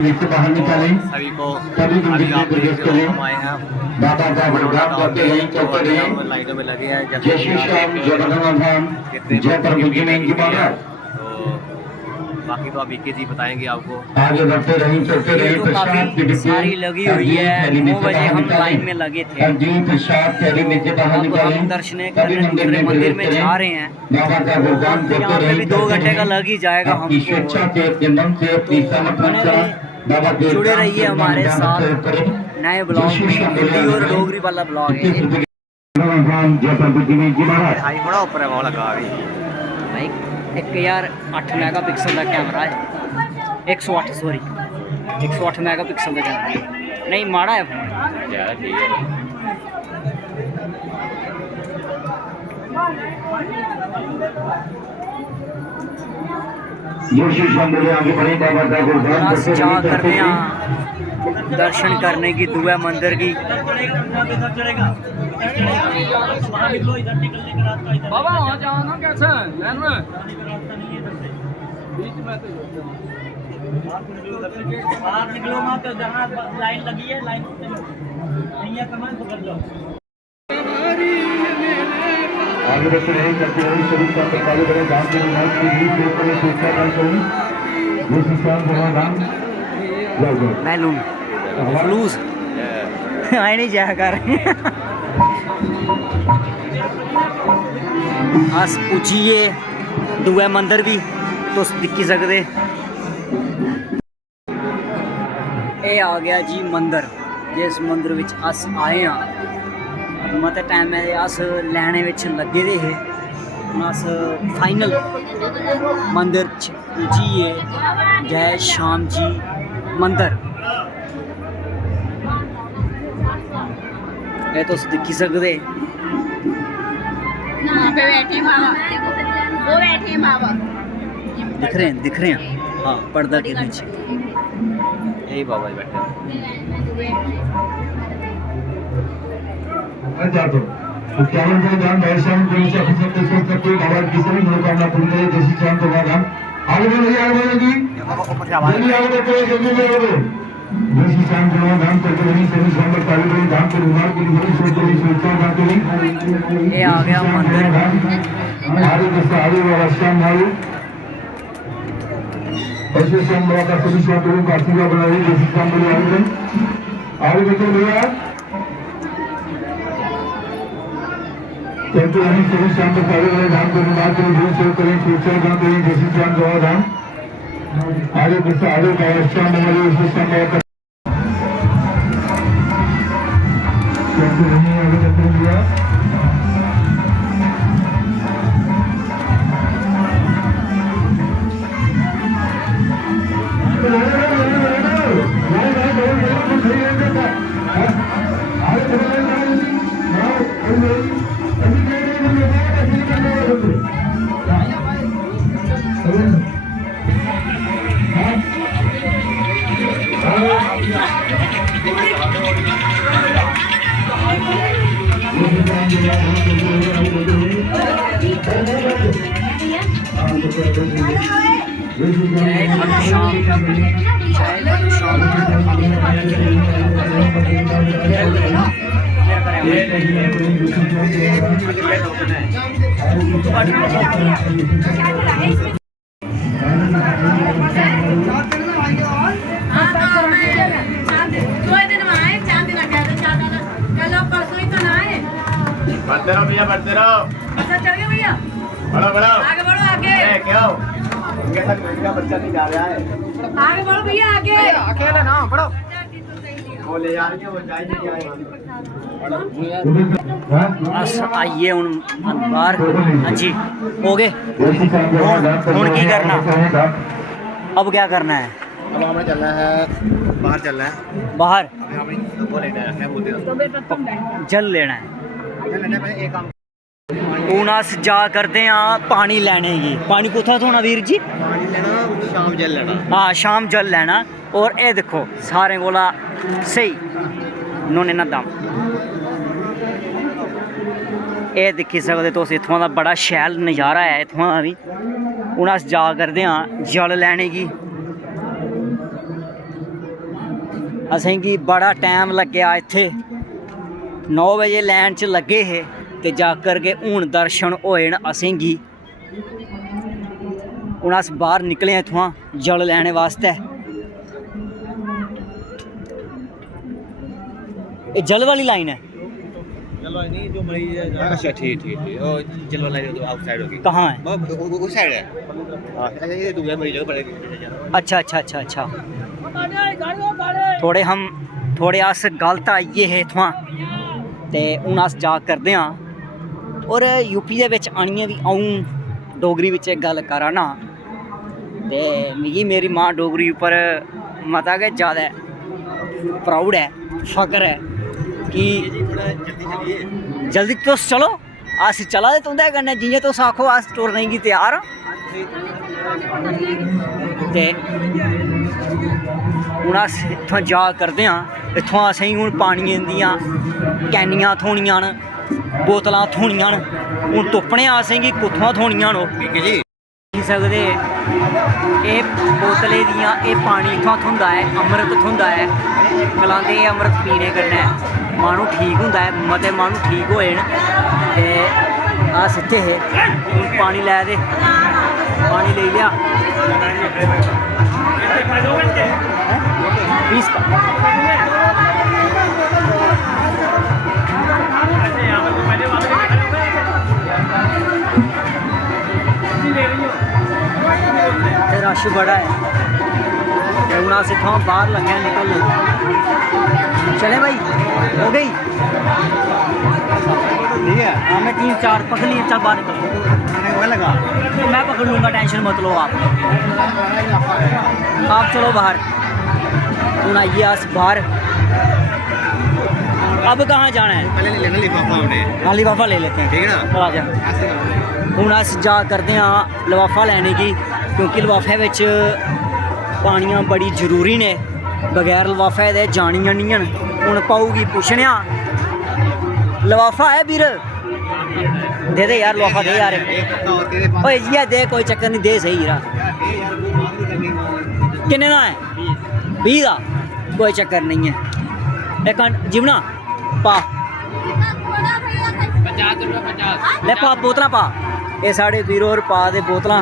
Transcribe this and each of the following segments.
बाहर निकालें सभी को तभी अभी आप देख रहे हो करें। हम आए हैं बाबा का गुणगान करते रहें, करते रहें। हम लाइनों में लगे हैं। जय श्री श्याम, जय भगवान, जय प्रभु जी में इनकी महाराज। तो बाकी तो आप जी बताएंगे आपको। आगे बढ़ते रहें, चलते भीड़ रहें। तो प्रसाद काफी के डिब्बे सारी लगी हुई है। 9 बजे हम लाइन में लगे थे। प्रसाद थैली में से बाहर अब निकालें हम दर्शन तभी करने दूसरे मंदिर में जा रहे हैं। बाबा का गुणगान तो करते यहाँ पे रहें, भी 2 करते घंटे का रहें। लग ही जाएगा अपनी हमको। स्वेच्छा से, अपने मन से, अपनी समर्पण से बाबा के जुड़े काम रहिए के हमारे नाम साथ से करें। नए ब्लॉग में। हिंदी और डोगरी वाला ब्लॉग है ये। भगवान जय प्रभु जी में जी महाराज। हाई बड़ा ऊपर है वो लगा अभी भाई 1008 मेगापिक्सल का कैमरा है। 108 सॉरी 108 मेगापिक्सल का कैमरा है। नहीं माड़ा है फोन। यार ठीक है। जोशी बोले आगे बढ़े बाबा का गुणगान बस करते जा रहें, करते करते हैं रहें। दर्शन करने की दुआ मंदिर की। बाबा वहाँ जाना कैसे है लाइन में बीच में तो बाहर निकलो मत, जहाँ लाइन लगी है लाइन नहीं कमान पकड़ लो। आगे बढ़ते रहें, करते रहें। सभी का आगे बढ़े धाम के निर्माण के लिए देव करें, स्वेच्छा दान करें। जोशी श्याम भगवान जय जय। मैं लूँ फ्लूस आए नहीं जाया कर अस पूछिए दुआ मंदिर भी तुस दिक्खी सकदे। ये आ गया जी मंदिर। जिस मंदिर विच अस आए हाँ मते टाइम अस लैने विच लगे दे हे। हुण अस फाइनल मंदिर च पुज्जिए। जय श्याम जी मंदिर ये तुस दिक्खी सकदे। वहाँ पे बैठे हैं बाबा, देखो वो बैठे हैं बाबा। दिख रहे हैं हाँ पर्दा के नीचे। यही बाबा जी बैठे हैं। तो केवल जो दान भाई श्याम को से अफसर के सोच सकते बाबा की सभी मनोकामना पूर्ण करे। जोशी श्याम भगवान आगे बढ़िए, आगे बढ़िए जी। जल्दी आगे बढ़ते, जल्दी आगे बढ़ो। जोशी श्याम भगवान करते रहें, सभी श्याम पर आगे बढ़े। धाम के निर्माण के लिए सोचते रहें, स्वेच्छा दान करें। ये आ गया मंदिर। आगे जैसे आगे वाला श्याम भाई ऐसे श्याम बाबा का सभी श्याम लोगों का आशीर्वाद बना रही। जोशी श्याम बोले आगे बढ़े, आगे बढ़ते भैया। चलते रहें, सभी श्याम पर आगे बढ़े। धाम के निर्माण के लिए सेव करें, स्वेच्छा दान करें। जोशी श्याम बाबा धाम आगे जैसे आगे का श्याम हमारे जोशी श्याम बाबा का चलते रहें, आगे बढ़ते भैया। जय घनश्याम बढ़ते रहो भैया, बढ़ते रहो। भैया बढ़ो बढ़ो आगे बढ़ो, आगे क्या उनके साथ मेरा बच्चा नहीं जा रहा है। आगे बढ़ो भैया, आगे अकेले ना बढ़ो। वो ले जा रही है, वो जाएगी क्या है। अस आइए हूँ बाहर। हाँ जी हो गए। हुण की करना अब क्या करना है? अब हमें चलना है बाहर, चलना है बाहर अभी हमें वो लेना है। क्या बोलते हैं जल लेना है। एक काम हूँ अस जा करते हाँ पानी लैने की। पानी कुत्थां थोना वीर जी? पानी लेना, शाम जल लेना। हाँ शाम जल लेना। और ये देखो सारे कोला सही नोने ना दम ये दिक्खी सकदे तुस। इत्थुआं दा बड़ा शैल नज़ारा है इत्थुआं दा भी। हूँ अस जा करदे हाँ जल लैने की। असेंगी बड़ा टाइम लग्गेआ इत्थे 9 बजे लैन च लग्गे हे ते जाकर के हून दर्शन होए न असेंगी। हून अस बाहर निकले इत्थुआं जल लैने वास्ते। ये जल वाली लाइन है? चलो नहीं जो मरीज है। अच्छा ठीक ठीक ठीक। ओ जल वाला जो आउटसाइड होगी। कहाँ है? वो उस साइड है। हां ये दूसरा मरीज जगह पड़ेगी। अच्छा अच्छा अच्छा अच्छा। थोड़े अस गलत आइए हे इत्थुआं ते हून अस जा करदे आं। और यूपी दे विच आनियै भी अऊं डोगरी बिच गल करा ना ते मिगी मेरी मां डोगरी उप्पर मता गै ज़्यादा प्राउड है, फकर है कि जल्दी तुस चलो। अस चला दे तुंदे कन्नै, जियां तुस आखो अस टुरने गी त्यार आं। ते हून अस इत्थुआं जा करदे आं। इत्थुआं असेंगी हून पानियै दियां कैनियां थ्होनियां न, बोतलां थ्होनियां न। हून तुप्पने आं असेंगी कुत्थुआं थ्होनियां न। ठीक है जी पी सकदे एह् बोतलें दियां, एह् पानी इत्थुआं थ्होंदा है, अमृत थ्होंदा है। गलांदे एह् अमृत पीने कन्नै माह्नू ठीक होंदा है, मते माह्नू ठीक होए न। ते अस इत्थे हे, हून पानी लै दे, पानी लेई लेआ 20 का। रश बड़ा है। हूँ अस इतों बाहर लगे निकलने। चले भाई हो गई ठीक है। हाँ मैं 3-4 पकड़ लिए। चल बाहर निकल लगा मैं पकड़ लूँगा, टेंशन मत लो आप चलो बाहर। हूँ आइए अस बाहर। अब कहाँ जाना है? पहले ले लेना लिफाफा उन्हें। हाँ लिफाफा ले लेते हैं, ठीक है ना। चल आ जा। हूँ अस जा करते हैं लिफाफा लैने की, क्योंकि लिफाफे विच पानियां बड़ी जरूरी ने। बगैर लिफाफे दे जानियां नहीं न। हूँ पाऊ गी पुच्छने लिफाफा है वीर? दे दे यार लिफाफा दे यार। ओए जिया दे, कोई चक्कर नहीं, दे सही यार। किन्ने दा है? 20 का। कोई चक्कर नहीं है। एक जीवना पा 50 रुपये ले पा बोतल पा। ये साढ़े वीर होर पा दे बोतल।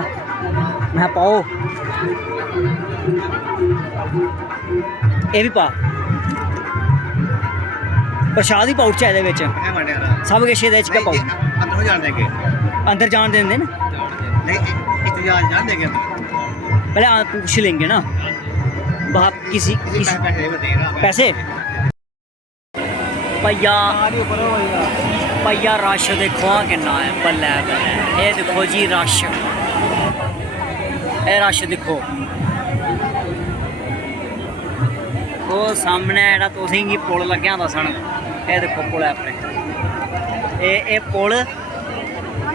मैं पाओ ये भी पा। प्रसाद ही पाउच चाहिए विच, सब किश ये पाओ। अंदर जान देंगे। अंदर जान देंगे ना? नहीं इतने जान देंगे पहले आप पूछ लेंगे ना बाप किसी पैसे। भैया रश देखो किन्ना है, बल्ले बल्ले। ये देखो जी रश, ये रश देखो। वो सामने जेह्ड़ा तुसेंगी पुल लग्गेआ होंदा सन, ये देखो पुल है अपने। ये पुल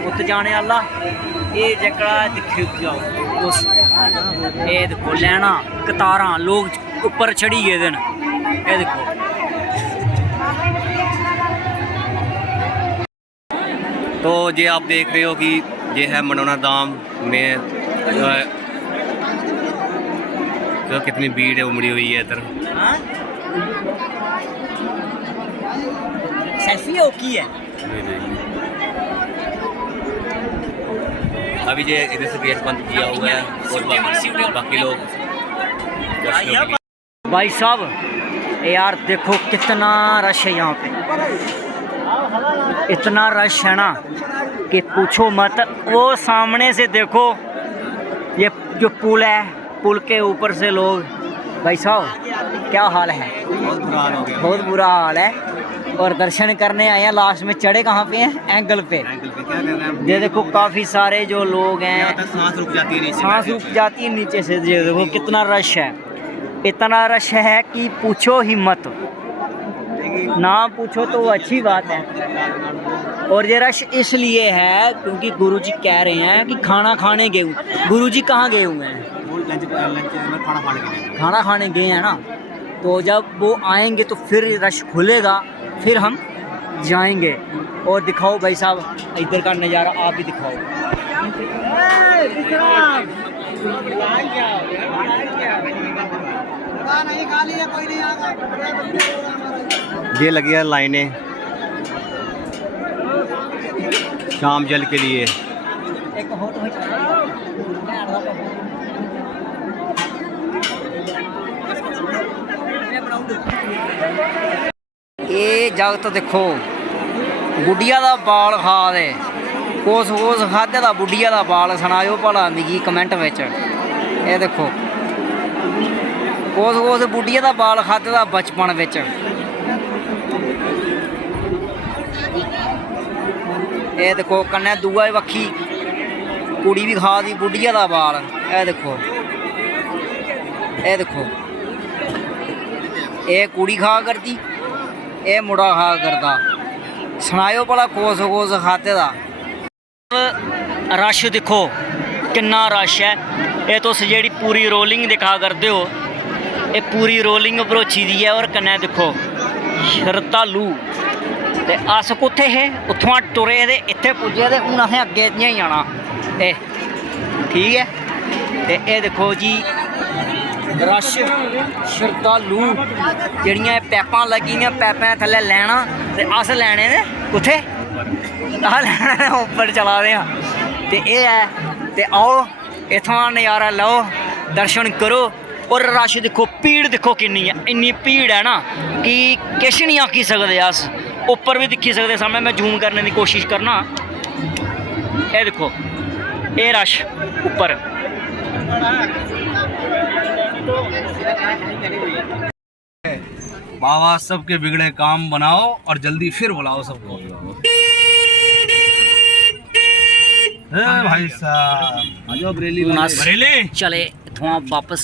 उत्त जाने आह्ला। ये जेह्कड़ा दिक्खी जाओ उस, ये देखो लैना कतारां, लोग उप्पर चढ़ी गेदे न। ये देखो तो ये आप देख रहे हो कि ये है मनोना धाम में तो कितनी भीड़ है उमड़ी हुई है इधर। सेल्फी ओकी है। अभी ये इधर से गेट बंद किया हुआ है और बाकी लोग। भाई साहब यार देखो कितना रश है यहाँ पे, इतना रश है ना कि पूछो मत। वो सामने से देखो ये जो पुल है, पुल के ऊपर से लोग, भाई साहब क्या हाल है, बहुत बुरा हाल हो गया, बहुत बुरा हाल है। और दर्शन करने आए हैं, लास्ट में चढ़े कहाँ पे हैं? एंगल पे। क्या कर रहे हैं? ये देखो काफ़ी सारे जो लोग हैं, सांस रुक जाती है नीचे, सांस रुक जाती है नीचे से। ये देखो कितना रश है, इतना रश है कि पूछो ही मत। ना पूछो तो अच्छी बात है। और ये रश इसलिए है क्योंकि गुरुजी कह रहे हैं कि खाना खाने गए हुए। गुरुजी कहाँ गए हुए हैं? खाना खाने गए हैं ना। तो जब वो आएंगे तो फिर रश खुलेगा, फिर हम जाएंगे। और दिखाओ भाई साहब इधर का नज़ारा, आप भी दिखाओ। ये लगी है लाइनें शाम जल के लिए। ये जगत देखो बुढ़िया दा बाल खा दे कोस खादे दा बुढ़िया दा बाल सनाओ भला मिगी कमेंट विच। ये देखो कोस बुढ़िया दा बाल खादे दा बचपन विच। ये देखो कन्नै दूआ बक्खी कुड़ी भी खा दी बुढ़िया दा बाल। ये देखो ये कुड़ी खा करदी ये मुड़ा खा करदा। सनाओ भला कोस खाते दा। रश दिक्खो किन्ना रश है। ये तुस जेह्ड़ी पूरी रोलिंग दिखा करदे हो ये पूरी रोलिंग भरोची दी है। और कन्नै दिक्खो शरधालू ते अस कुत्थे हे उत्थुआं टुरे ते इत्थे पुज्जे ते हून असें अग्गे इ'यां ही जाना। ठीक है ते ये दिक्खो जी रश शरधालू जेह्ड़ियां पैपां लगी दियां पैपें थल्ले लैना ते अस लैने ने कुत्थे अस लैने उप्पर चला दे आं। ते एह् ऐ ते आओ इत्थुआं नज़ारा लैओ दर्शन करो। और रश दिक्खो भीड़ दिक्खो किन्नी है। इन्नी भीड़ है ना कि किश नहीं आखी सकदे अस। उप्पर भी दिक्खी सकदे सामने मैं जूम करने की कोशिश करना। ये दिक्खो ये रश उप्पर। बाबा सबके बिगड़े काम बनाओ और जल्दी फिर बुलाओ सबको। भाई साहब आ जाओ बरेली चले इत्थुआं वापस।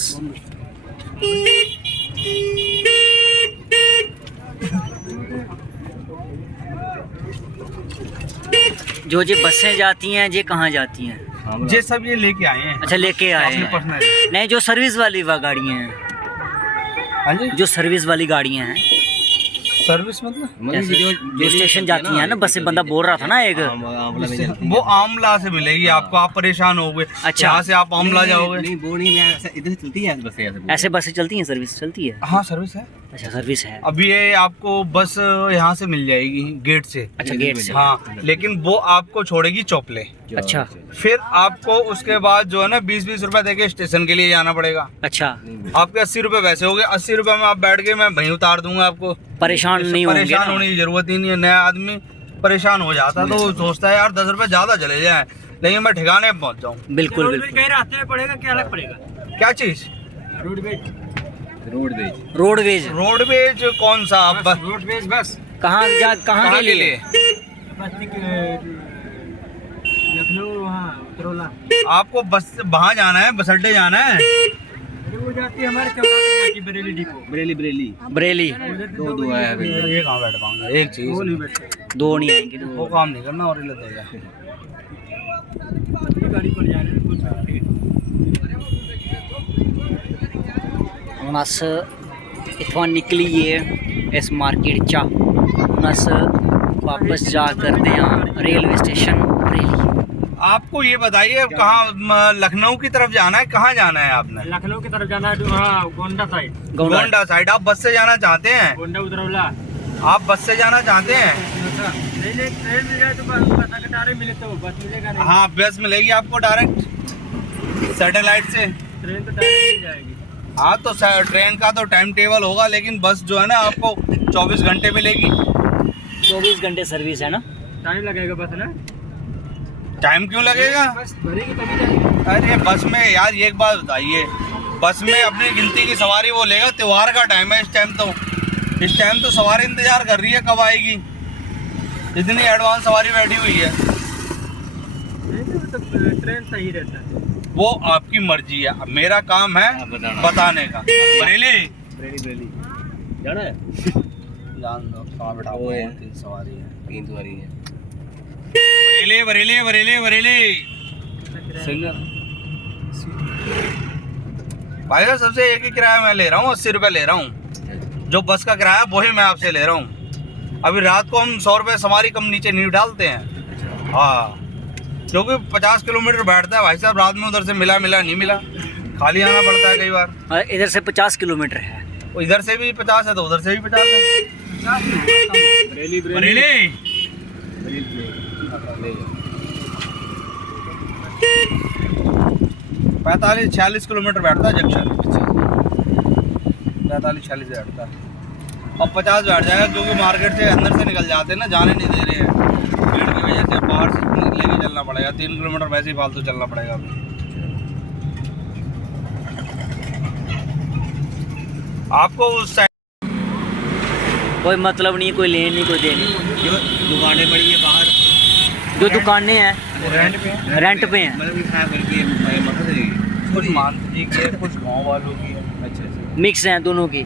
जो जी बसें जाती हैं ये कहाँ जाती हैं? ये सब ये लेके आए हैं। अच्छा लेके आए हैं। नहीं जो सर्विस वाली गाड़ियाँ हैं। हाँ जी जो सर्विस वाली गाड़ियाँ हैं सर्विस मतलब जैसे जो स्टेशन जाती हैं ना बसें। बंदा बोल रहा था ना एक वो आमला से मिलेगी आपको। आप परेशान हो गए। अच्छा। यहाँ से आप आमला जाओगे। नहीं वो नहीं मैं इधर से चलती है बसें ऐसे बसें चलती हैं सर्विस चलती है। हाँ सर्विस है। अच्छा सर्विस है। अभी ये आपको बस यहाँ से मिल जाएगी गेट से। अच्छा गेट से। हाँ लेकिन वो आपको छोड़ेगी चौपले। अच्छा फिर आपको उसके बाद जो है ना 20-20 रुपए देके स्टेशन के लिए जाना पड़ेगा। अच्छा आपके 80 रुपए वैसे हो गए। 80 रुपए में आप बैठ के मैं वहीं उतार दूंगा आपको। परेशान नहीं होंगे परेशान ना? होने की जरूरत ही नहीं है। नया आदमी परेशान हो जाता तो वो सोचता है यार 10 रुपए ज्यादा चले जाए लेकिन मैं ठिकाने पे पहुंच जाऊँ। बिल्कुल बिल्कुल। कहीं रास्ते में पड़ेगा क्या अलग पड़ेगा? क्या चीज? रोडवेज। रोडवेज कौन सा? रोडवेज बस कहाँ के लिए? लखनऊ वहाँ करोला आपको बस वहाँ जाना है बस अड्डे जाना है। वो जाती है हमारे चौराहे जाती बरेली डिपो। बरेली दो आया है। ये कहाँ बैठ पाऊंगा? एक चीज वो नहीं बैठते दो नहीं आएंगे। वो काम नहीं करना और ले देगा। गाड़ी पर जा रहे हैं कुछ। ਹੁਣ अस इत्थुआं निकलिए इस मार्केट चा। ਹੁਣ अस वापस जा करते हैं रेलवे स्टेशन बरेली। आपको ये बताइए कहाँ लखनऊ की तरफ जाना है? कहाँ जाना है आपने? लखनऊ की तरफ जाना है। हाँ गोंडा साइड। गोंडा साइड। आप बस से जाना चाहते हैं? गोंडा उतरौला। आप बस से जाना चाहते हैं? नहीं ट्रेन मिल जाए तो बस डायरेक्ट मिले तो बस मिलेगा नहीं। हाँ बस मिलेगी आपको डायरेक्ट सैटेलाइट से। ट्रेन तो डायरेक्ट मिल जाएगी। हाँ तो ट्रेन का तो टाइम टेबल होगा लेकिन बस जो है ना आपको 24 घंटे मिलेगी। 24 घंटे सर्विस है ना? टाइम लगेगा बस ना? टाइम क्यों लगेगा? बस भरेगी तभी जाएगी। अरे बस में यार एक बात बताइए बस में अपनी गिनती की सवारी वो लेगा। त्योहार का टाइम है इस टाइम तो सवारी इंतजार कर रही है कब आएगी। इतनी एडवांस सवारी बैठी हुई है। तो ट्रेन सही रहता है। वो आपकी मर्जी है। अब मेरा काम है बताने का। बरेली जाना है। जान दो कहाँ बैठा हुआ है। 3 सवारी है। 3 सवारी है। बरेली सिंगल भाई साहब सबसे एक ही किराया मैं ले रहा हूँ। 80 रुपए ले रहा हूँ। जो बस का किराया वही मैं आपसे ले रहा हूँ। अभी रात को हम 100 रुपए सवारी कम नीचे नहीं डालते हैं। हाँ क्योंकि 50 किलोमीटर बैठता है भाई साहब। रात में उधर से मिला नहीं मिला खाली आना पड़ता है कई बार। और इधर से 50 किलोमीटर है। वो इधर से भी 50 है तो उधर से भी 50 है। बरेली 45-46 किलोमीटर बैठता है जंक्शन। 45-46 बैठता है और 50 बैठ जाएगा क्योंकि मार्केट से अंदर से निकल जाते हैं ना, जाने नहीं दे रहे हैं भीड़ की वजह से। बाहर से लेके चलना पड़ेगा, 3 किलोमीटर वैसे ही फालतू चलना पड़ेगा। आपको उस साइड कोई मतलब नहीं, कोई लेन नहीं, कोई देनी। जो दुकानें बड़ी है बाहर, जो दुकानें हैं रेंट पे रेंट पे हैं। मतलब कि हाँ बल्कि मतलब कुछ मानसी जी के, कुछ गाँव वालों की। अच्छा अच्छा। मिक्स हैं दोनों की।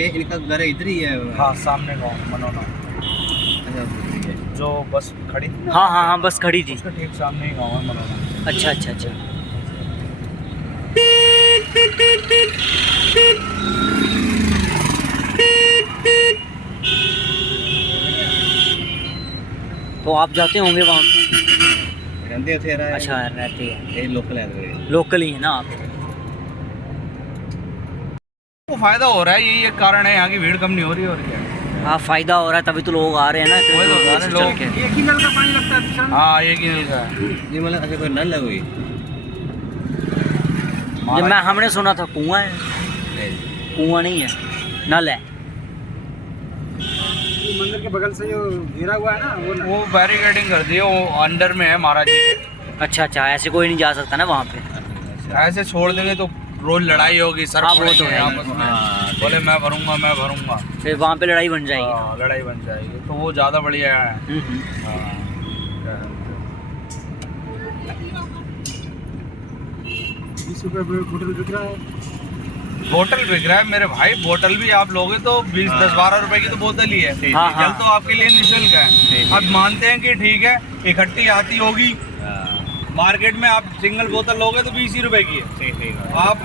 ये इनका घर इधर ही है। हाँ सामने गाँव मनोना, अच्छा, इधर ही है। जो बस खड़ी थी ना, हाँ हाँ हाँ, बस खड़ी थी। उसके ठीक सामने ही गाँव है मनोना। अच्छा अच्छा अच्छा। तो आप जाते होंगे वहाँ पे? रहते थे रहा है। अच्छा रहते हैं, ये लोकल है। लोकल ही है ना आप? वो फायदा हो रहा है, यही एक कारण है, यहाँ की भीड़ कम नहीं हो रही। और क्या हाँ, फायदा हो रहा है तभी तो लोग आ रहे हैं ना इतने वही तो दूर सारे से लोग। चल के। एक ही नल का पानी लगता है किसान। हाँ एक ही नल का है। ये मतलब ऐसे कोई नल है कोई? जब मैं हमने सुना था कुआं है, कुआं नहीं है, नल है। मंदिर के बगल से जो घेरा हुआ है ना वो बैरिकेडिंग कर दी है, वो अंडर में है महाराज जी के। अच्छा अच्छा, ऐसे कोई नहीं जा सकता ना वहाँ पे। ऐसे छोड़ देंगे तो रोज लड़ाई होगी सर। हाँ, वो तो है। आपस में बोले मैं भरूंगा मैं भरूंगा, फिर वहाँ पे लड़ाई बन जाएगी। हाँ, लड़ाई बन जाएगी। तो वो ज़्यादा बढ़िया है। हम्म। हाँ। बोतल बिक रहा है। बोतल बिक रहा है मेरे भाई, बोतल भी आप लोगे तो 20-10-12 रुपए की तो बोतल ही है। हाँ, हाँ। जल तो आपके लिए निःशुल्क है। आप मानते हैं कि ठीक है इकट्ठी आती होगी, मार्केट में आप सिंगल बोतल लोगे तो 20 ही रुपए की है। आप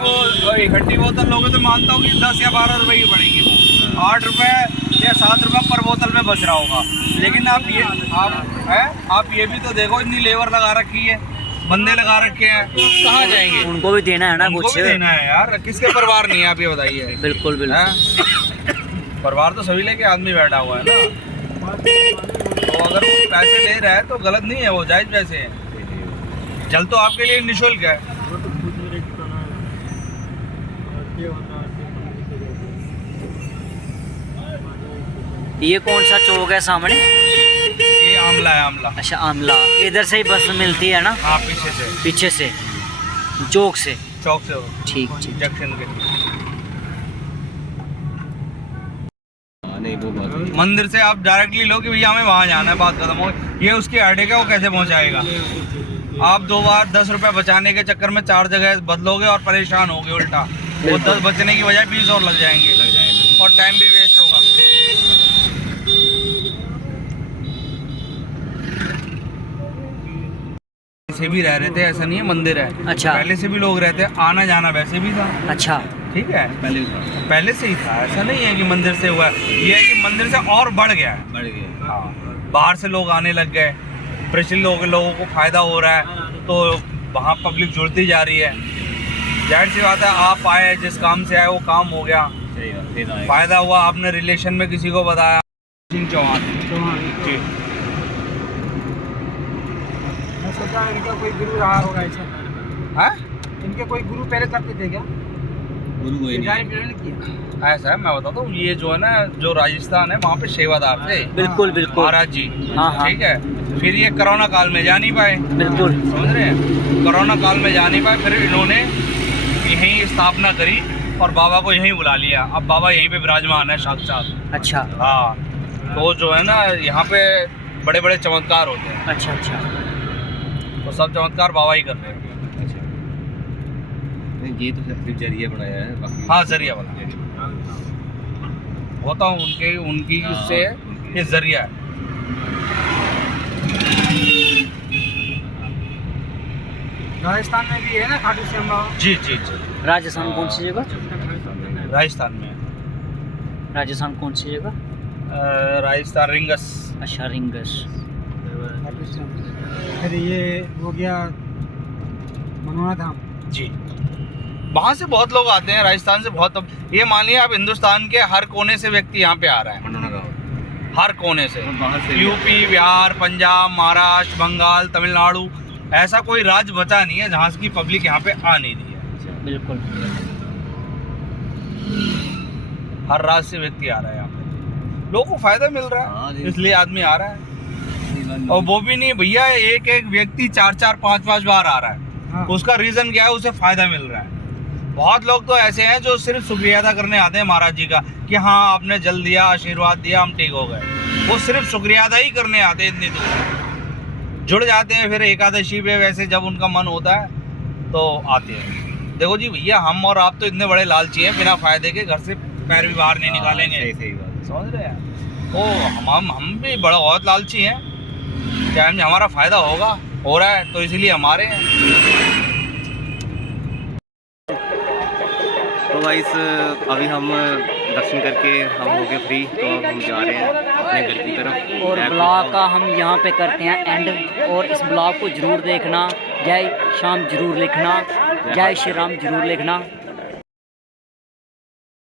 इकट्ठी बोतल लोगे तो मानता हूँ कि 10 या 12 रुपए की पड़ेगी। वो 8 रुपए या 7 रुपए पर बोतल में बच रहा होगा। लेकिन आप ये भी तो देखो, इतनी लेबर लगा रखी है, बंदे लगा रखे हैं, कहाँ जाएंगे? उनको भी देना है ना उनको कुछ। भी देना है यार, किसके परिवार नहीं है आप ये बताइए। बिल्कुल बिल्कुल। हैं? परिवार तो सभी लेके आदमी बैठा हुआ है ना। तो अगर वो पैसे ले रहा है तो गलत नहीं है, वो जायज पैसे हैं। जल तो आपके लिए निःशुल्क है। ये कौन सा चौक है सामने? ये आमला है, आमला। अच्छा आमला, इधर से ही बस मिलती है ना? हाँ पीछे से, पीछे से चौक से। चौक से ठीक ठीक। जंक्शन के नहीं वो बात मंदिर से आप डायरेक्टली लो कि भैया हमें वहाँ जाना है, बात खत्म हो। ये उसकी अड्डे का वो कैसे पहुँचाएगा? आप 2 बार 10 रुपये बचाने के चक्कर में 4 जगह बदलोगे और परेशान होगे उल्टा। वो 10 बचने की बजाय 20 और लग जाएंगे और टाइम भी वेस्ट होगा। से भी रह रहे थे, ऐसा नहीं है मंदिर है। अच्छा। पहले से भी लोग रहते हैं, आना जाना वैसे भी था। अच्छा ठीक है, पहले था, पहले से ही था। ऐसा नहीं है कि मंदिर से हुआ है, ये है कि मंदिर से और बढ़ गया है। बढ़ गया। हाँ, बाहर से लोग आने लग गए, प्रचलित लोगों को फायदा हो रहा है, तो वहाँ पब्लिक जुड़ती जा रही है। जाहिर सी बात है, आप आए जिस काम से आए वो काम हो गया, सही बात, फिर आएगा। फायदा हुआ। आपने रिलेशन में किसी को बताया, सिंह चौहान जी। मैं सोचा इनका कोई गुरु रहा होगा ऐसा। हाँ इनके कोई गुरु पहले करते थे क्या? गुरु कोई नहीं। गाड़ी पीढ़ी ने किया। ऐसा है, मैं बताता हूँ। ये जो है ना, जो राजस्थान है वहाँ पे सेवादार थे बिल्कुल बिल्कुल। महाराज जी। हाँ, हाँ। ठीक है, फिर ये कोरोना काल में जा नहीं पाए। बिल्कुल। समझ रहे हैं, कोरोना काल में जा नहीं पाए, फिर इन्होंने यहीं स्थापना करी और बाबा को यहीं बुला लिया। अब बाबा यहीं पे विराजमान है साक्षात। अच्छा हाँ, तो जो है ना, यहाँ पे बड़े बड़े चमत्कार होते हैं, अच्छा अच्छा। तो सब चमत्कार बाबा ही कर रहे हैं। नहीं, ये तो सिर्फ जरिया बनाया है, बाकी हाँ जरिया बना होता हूँ उनकी उससे ये जरिया है। राजस्थान में भी है ना खाटू श्याम बाबा? जी जी जी, राजस्थान कौन सी जगह? राजस्थान में। राजस्थान कौन सी जगह? राजस्थान रिंगस। अच्छा रिंगस। खाटू श्याम। फिर ये हो गया मनोरा धाम। जी, वहाँ से बहुत लोग आते हैं, राजस्थान से बहुत। ये मानिए आप हिंदुस्तान के हर कोने से व्यक्ति यहाँ पे आ रहा है, मनोरा गाँव हर कोने से। और बाहर से भी यूपी, बिहार, पंजाब, महाराष्ट्र, बंगाल, तमिलनाडु, ऐसा कोई राज्य बचा नहीं है जहाँ की पब्लिक यहाँ पे आ नहीं रही है। बिल्कुल। हर राज्य से व्यक्ति आ रहा है यहाँ पे, लोगों को फायदा मिल रहा हाँ है, जी। इसलिए आदमी आ रहा है। और वो भी नहीं भैया, एक एक व्यक्ति 4-4, 5-5 बार आ रहा है। हाँ। उसका रीजन क्या है? उसे फायदा मिल रहा है। बहुत लोग तो ऐसे हैं जो सिर्फ शुक्रिया अदा करने आते हैं महाराज जी का, कि हाँ आपने जल दिया, आशीर्वाद दिया, हम ठीक हो गए। वो सिर्फ शुक्रिया अदा ही करने आते हैं, इतनी दूर जुड़ जाते हैं। फिर एकादशी पे वैसे जब उनका मन होता है तो आते हैं। देखो जी भैया, हम और आप तो इतने बड़े लालची हैं, बिना फायदे के घर से पैर भी बाहर नहीं निकालेंगे। सही बात। समझ रहे हैं? तो हम भी बड़ा बहुत लालची हैं। टाइम में हमारा फायदा होगा, हो रहा है, तो इसलिए हमारे हैं। तो गाइस अभी हम दर्शन करके हम हो गए फ्री, तो अब हम जा रहे हैं अपने घर की तरफ। और ब्लॉग का हम यहाँ पे करते हैं एंड। और इस ब्लॉग को जरूर देखना। जय श्याम जरूर लिखना, जय श्री राम जरूर लिखना।